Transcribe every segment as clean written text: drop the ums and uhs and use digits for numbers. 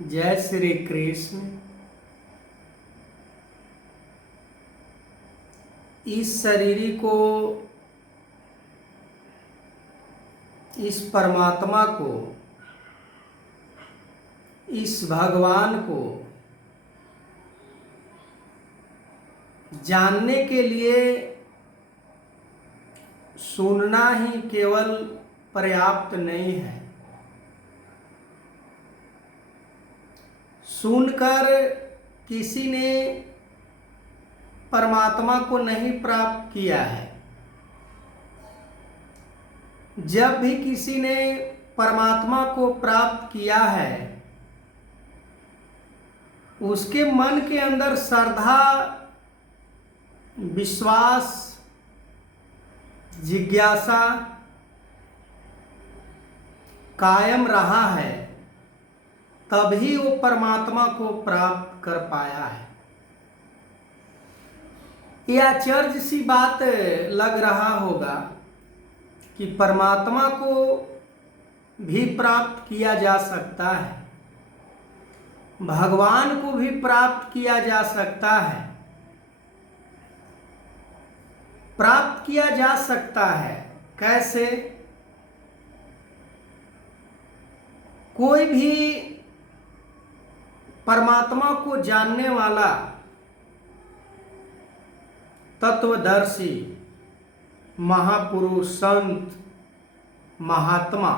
जय श्री कृष्ण। इस शरीर को, इस परमात्मा को, इस भगवान को जानने के लिए सुनना ही केवल पर्याप्त नहीं है। सुनकर किसी ने परमात्मा को नहीं प्राप्त किया है। जब भी किसी ने परमात्मा को प्राप्त किया है, उसके मन के अंदर श्रद्धा, विश्वास, जिज्ञासा कायम रहा है, तभी वो परमात्मा को प्राप्त कर पाया है। यह आश्चर्य सी बात लग रहा होगा कि परमात्मा को भी प्राप्त किया जा सकता है, भगवान को भी प्राप्त किया जा सकता है। प्राप्त किया जा सकता है कैसे? कोई भी परमात्मा को जानने वाला तत्वदर्शी महापुरुष, संत, महात्मा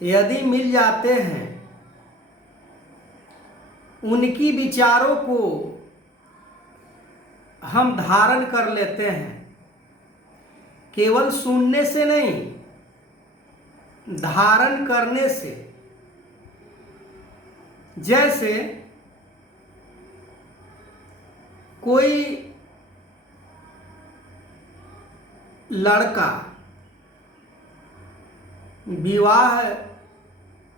यदि मिल जाते हैं, उनकी विचारों को हम धारण कर लेते हैं। केवल सुनने से नहीं, धारण करने से। जैसे कोई लड़का विवाह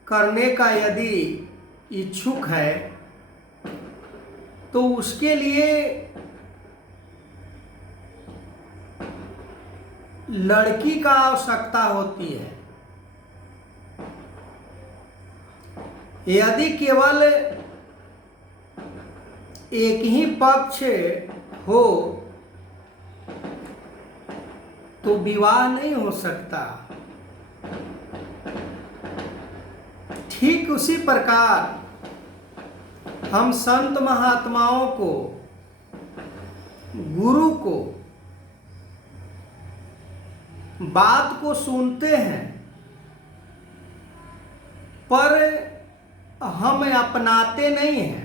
करने का यदि इच्छुक है, तो उसके लिए लड़की का आवश्यकता होती है। यदि केवल एक ही पक्ष हो तो विवाह नहीं हो सकता। ठीक उसी प्रकार हम संत महात्माओं को, गुरु को, बात को सुनते हैं, पर हम अपनाते नहीं हैं।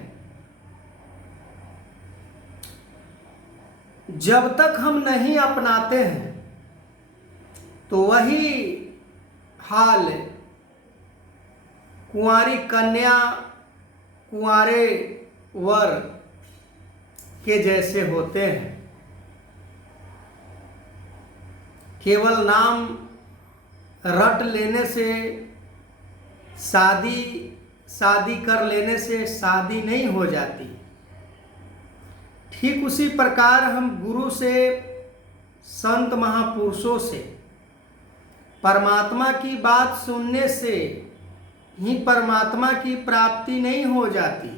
जब तक हम नहीं अपनाते हैं तो वही हाल कुंवारी कन्या, कुंवारे वर के जैसे होते हैं। केवल नाम रट लेने से, शादी कर लेने से शादी नहीं हो जाती। ठीक उसी प्रकार हम गुरु से, संत महापुरुषों से, परमात्मा की बात सुनने से ही परमात्मा की प्राप्ति नहीं हो जाती।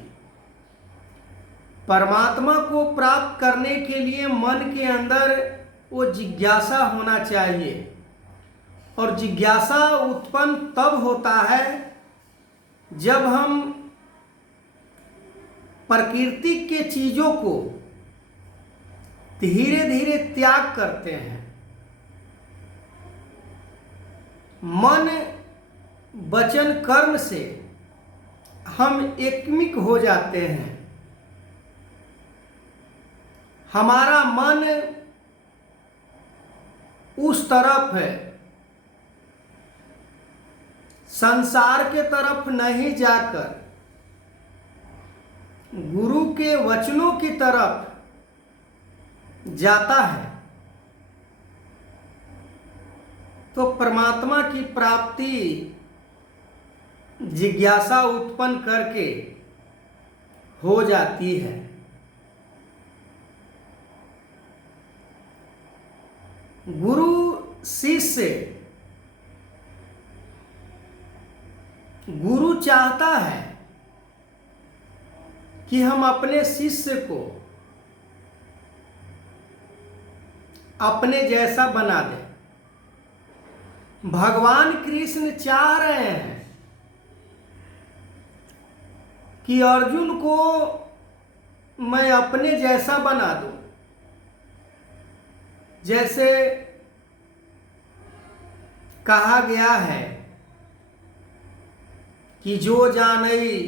परमात्मा को प्राप्त करने के लिए मन के अंदर वो जिज्ञासा होना चाहिए, और जिज्ञासा उत्पन्न तब होता है जब हम प्रकृति के चीजों को धीरे धीरे त्याग करते हैं। मन, वचन, कर्म से हम एकमिक हो जाते हैं। हमारा मन उस तरफ है, संसार के तरफ नहीं जाकर गुरु के वचनों की तरफ जाता है, तो परमात्मा की प्राप्ति जिज्ञासा उत्पन्न करके हो जाती है। गुरु शिष्य गुरु चाहता है कि हम अपने शिष्य को अपने जैसा बना दें। भगवान कृष्ण चाह रहे हैं कि अर्जुन को मैं अपने जैसा बना दूं। जैसे कहा गया है कि जो जानई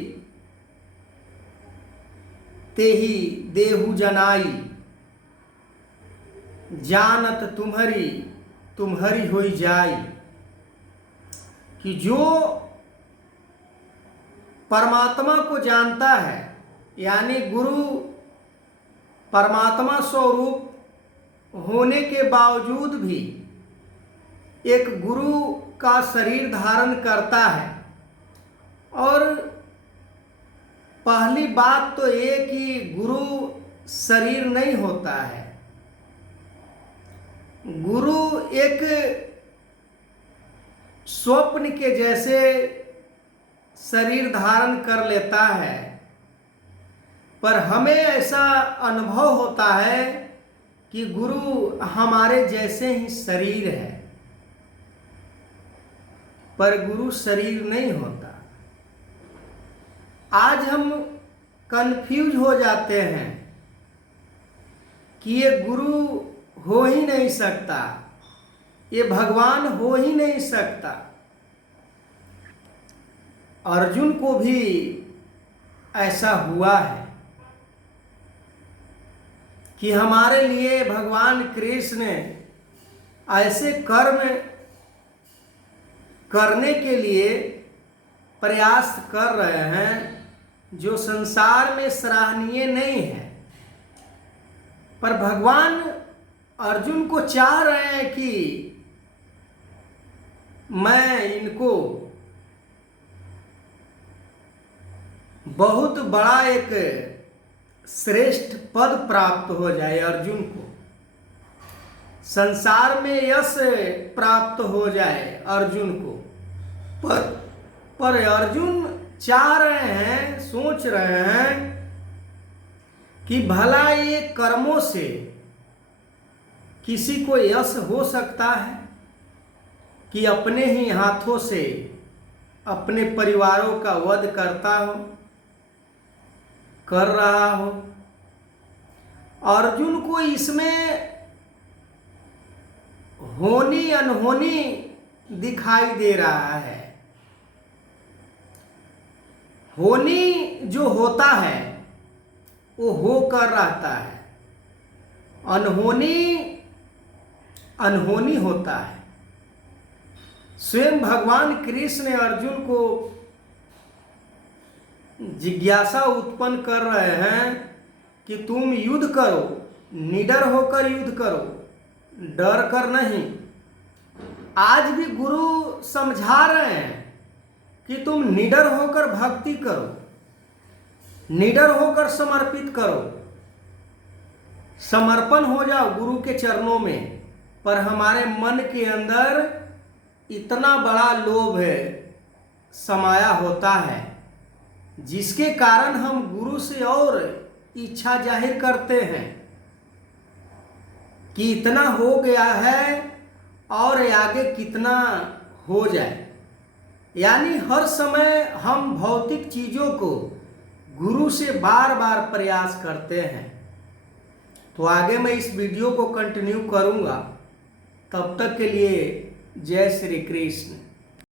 तेहि देहु जनाई, जानत तुम्हारी तुम्हारी होई जाई। कि जो परमात्मा को जानता है, यानी गुरु परमात्मा स्वरूप होने के बावजूद भी एक गुरु का शरीर धारण करता है। और पहली बात तो ये कि गुरु शरीर नहीं होता है। गुरु एक स्वप्न के जैसे शरीर धारण कर लेता है, पर हमें ऐसा अनुभव होता है कि गुरु हमारे जैसे ही शरीर है, पर गुरु शरीर नहीं होता। आज हम कंफ्यूज हो जाते हैं कि ये गुरु हो ही नहीं सकता, ये भगवान हो ही नहीं सकता। अर्जुन को भी ऐसा हुआ है कि हमारे लिए भगवान कृष्ण ऐसे कर्म करने के लिए प्रयास कर रहे हैं जो संसार में सराहनीय नहीं है। पर भगवान अर्जुन को चाह रहे हैं कि मैं इनको बहुत बड़ा एक श्रेष्ठ पद प्राप्त हो जाए, अर्जुन को संसार में यश प्राप्त हो जाए अर्जुन को। पर अर्जुन चाह रहे हैं, सोच रहे हैं कि भला ये कर्मों से किसी को यश हो सकता है कि अपने ही हाथों से अपने परिवारों का वध करता हो, कर रहा हो। अर्जुन को इसमें होनी अनहोनी दिखाई दे रहा है। होनी जो होता है वो होकर रहता है, अनहोनी अनहोनी होता है। स्वयं भगवान कृष्ण ने अर्जुन को जिज्ञासा उत्पन्न कर रहे हैं कि तुम युद्ध करो, निडर होकर युद्ध करो, डर कर नहीं। आज भी गुरु समझा रहे हैं कि तुम निडर होकर भक्ति करो, निडर होकर समर्पित करो, समर्पण हो जाओ गुरु के चरणों में। पर हमारे मन के अंदर इतना बड़ा लोभ है, समाया होता है, जिसके कारण हम गुरु से और इच्छा जाहिर करते हैं कि इतना हो गया है और आगे कितना हो जाए। यानी हर समय हम भौतिक चीज़ों को गुरु से बार बार प्रयास करते हैं। तो आगे मैं इस वीडियो को कंटिन्यू करूँगा। तब तक के लिए जय श्री कृष्ण।